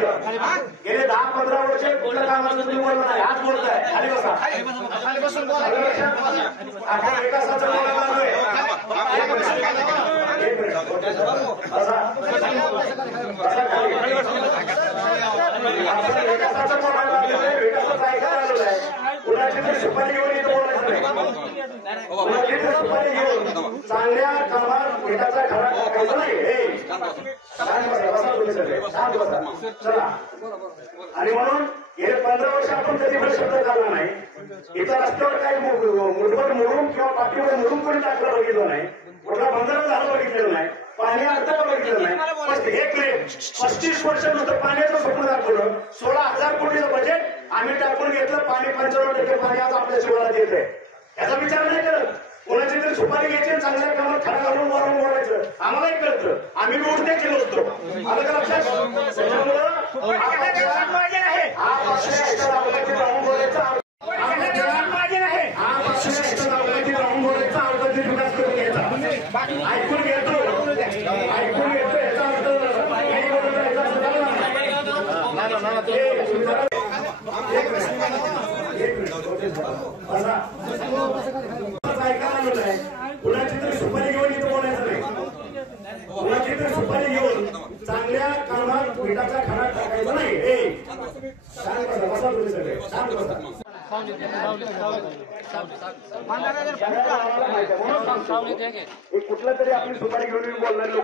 बोलायचं. गेले 10-15 वर्ष कुठलं कामाचं तुम्ही बोलत नाही, आज बोलताय. खाली बसा. आपण विकासाचं बोलायला लागलोय. आपण विकासाचं बोलायला लागलोय, विकासाचं ऐकायला आलेलं आहे. कुणाची तर सुपारी घेऊन इथं बोलायचं नाही. कुणाची तर सुपारी घेऊन चांगल्या कामात विकासाचा खरा टाकायचा नाही. चला. आणि म्हणून गेले 15 वर्ष आपण कधी पण शब्द काढला नाही. इथं रस्त्यावर काही मुठभर मोडून किंवा पाठीवर मोडून कोणी टाकलं बघितलं नाही. कुठला बंधारा झालं बघितलेलं नाही. पाणी अडथळा बघितलं नाही. एक मिनिट, 35 वर्षानंतर पाण्याचं स्वप्न दाखवलं. 16,000 कोटीचं बजेट आम्ही टाकून घेतलं. पाणी 95% पाणी आज आपल्या शिवारात येत आहे. याचा विचार नाही करत. कोणाची तरी सुपारी घ्यायची, चांगल्या कामात खडा घालून वरून बोलायचं. आम्हालाही कळतं. आम्ही उडते केलो होतो. आलं का लक्षात? त्याच्यामुळं हा पक्ष अवकाशी राहून बोलायचा, हा पक्ष अवकाशी राहून बोलायचा, अवकाशी विकास करून घ्यायचा. ऐकून घेतो याचा अर्थ नाही बोलतो, याचा अर्थ कुणाची तरी सुपारी घेऊन इथं बोलायचं नाही. कुणाची तरी सुपारी घेऊन चांगल्या कामात विटाचा खडा टाकायचा नाही. कुठलं तरी आपली सुपारी घेऊन बोलणार.